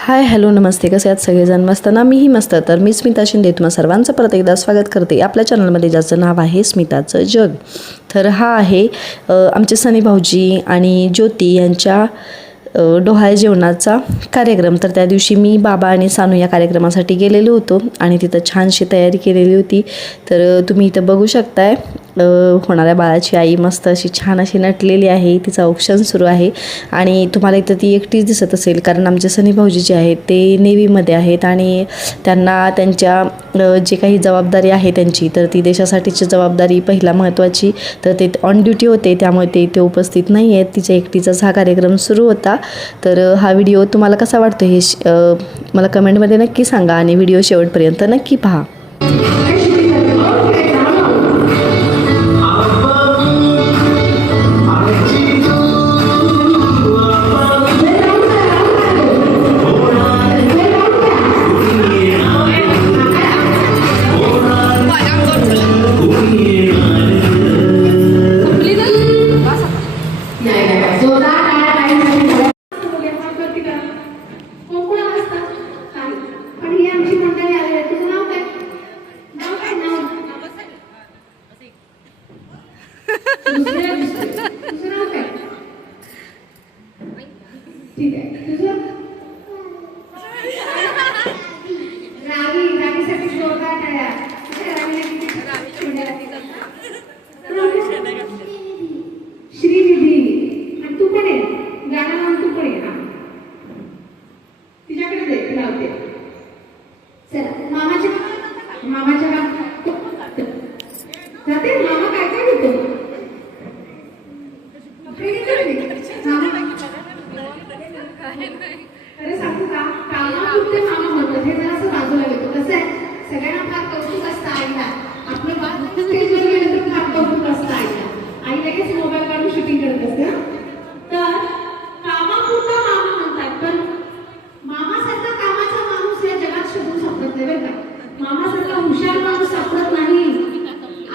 Hi hello नमस्ते, कसे आहात सगळेजण? मस्त ना? मीही मस्त. तर मी स्मिता शिंदे तुम्हा सर्वांचं परत एकदा स्वागत करते आपल्या चॅनलमध्ये, ज्याचं नाव आहे स्मिताचं जग. तर हा आहे आमचे सनी भाऊजी आणि ज्योती यांच्या डोहाळे जेवणाचा कार्यक्रम. तर त्या दिवशी मी, बाबा आणि सानू या कार्यक्रमासाठी गेलेलो होतो आणि तिथं छानशी तयारी केलेली होती. तर तुम्ही इथं बघू शकताय होणाऱ्या बाळाची आई मस्त अशी छान अशी नटलेली आहे, तिचं औक्षण सुरू आहे. आणि तुम्हाला इथं ती एकटीच दिसत असेल, कारण आमचे सनी भाऊजी जे आहेत ते नेव्हीमध्ये आहेत आणि त्यांना त्यांच्या जे काही जबाबदारी आहे त्यांची, तर ती देशासाठीची जबाबदारी पहिला महत्त्वाची. तर ते ऑन ड्युटी होते, त्यामुळे ते इथे उपस्थित नाही आहेत. तिच्या एकटीचाच हा कार्यक्रम सुरू होता. तर हा व्हिडिओ तुम्हाला कसा वाटतो हे मला कमेंटमध्ये नक्की सांगा आणि व्हिडिओ शेवटपर्यंत नक्की पहा. ठीक आहे. तुझं रावीसाठी जोरदार टाळ्या. श्रीनिधी, आणि तू पण आहे गाणं लावून, तू पण आहे. तिच्याकडे दे, लावते. चला मामाच्या जाते. मामा काय काय होतो? खरं सांगू का, कामापुरते मामा म्हणतात हे जरा असं बाजूला घेतो. कसं आहे, सगळ्यांना फार कौतुक असतं आईला. आपलं बाळ स्टेजवर गेलं तर फार कौतुक असतं आईला. आई लगेच मोबाईल काढून शूटिंग करत असते. तर कामापुरता मामा म्हणतात, पण मामासारखा कामाचा माणूस या जगात शोधून सापडत नाही बरं का. मामासारखा हुशार माणूस सापडत नाही.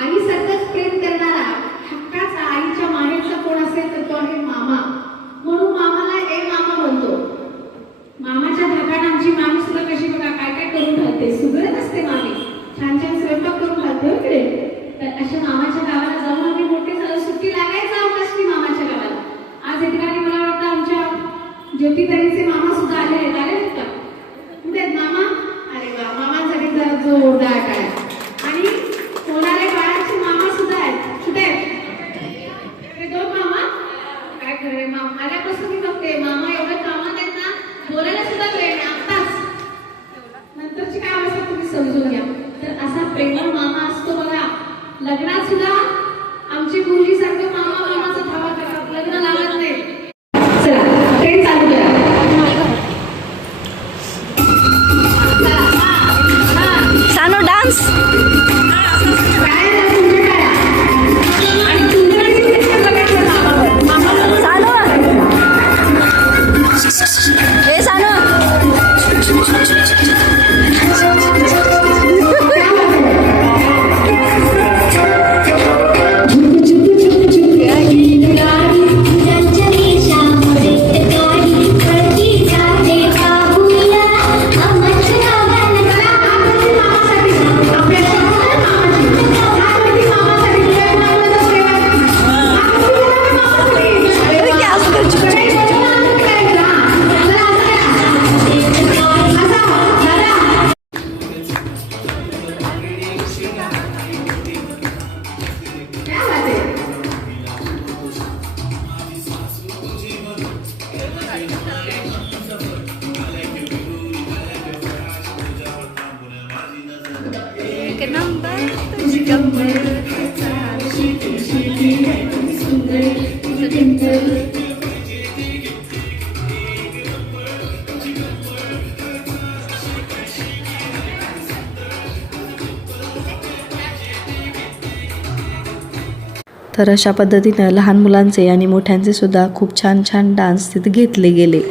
आईसारखंच प्रेम करणारा हक्काचा आईच्या माहेरचा कोण असेल तर तो आहे मामा. म्हणून मामाला मामा म्हणतो. मामाच्या धाकात आमची मामी सुद्धा कशी बघा काय काय करून घालते. सुगरण असते मामी, छान छान स्वयंपाक करून घालते वगैरे. तर अशा मामाच्या गावाला जाऊन आम्ही मोठे झालो. सुट्टी लागायचा अवकाश नाही मामाच्या गावाला. आज या ठिकाणी मला वाटतं आमच्या ज्योतिताईंचे मामा सुद्धा आले आहेत का? कुठे मामा? अरे वा, मामांसाठी जरा जोरदार काय. आणि होणारे बाळाचे मामा सुद्धा आहेत. कुठे आहेत? दोन मामा. काय खरं मामा आल्यापासून मी बघते मामा एवढं कामात आहेत ना, बोलायला सुद्धा वेळ नाही. आत्ताच नंतरची काय अवस्था तुम्ही समजून घ्या. तर असा प्रेमळ मामा असतो बघा. लग्नात सुद्धा आमची मुली सारखं मामाचा धावा करा, लग्न लागत नाही. चला ट्रेन चालू करा. सानू डान्स. तर अशा पद्धतीनं लहान मुलांचे आणि मोठ्यांचे सुद्धा खूप छान छान डान्स तिथे घेतले गेले.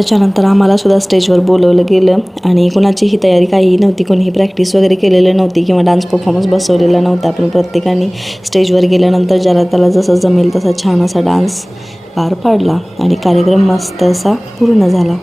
त्याच्यानंतर आम्हालासुद्धा स्टेजवर बोलवलं गेलं आणि कुणाचीही तयारी काही नव्हती, कोणीही प्रॅक्टिस वगैरे केलेलं नव्हती किंवा डान्स परफॉर्मन्स बसवलेला नव्हता. पण प्रत्येकाने स्टेजवर गेल्यानंतर ज्याला त्याला जसं जमेल तसा छान असा डान्स पार पाडला आणि कार्यक्रम मस्त असा पूर्ण झाला.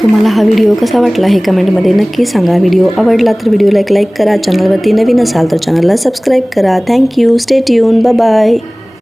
तुम्हाला हा व्हिडिओ कसा वाटला हे कमेंटमध्ये नक्की सांगा. व्हिडिओ आवडला तर व्हिडिओला एक लाईक करा. चॅनलवरती नवीन असाल तर चॅनलला सबस्क्राईब करा. Thank you. Stay tune. Bye bye.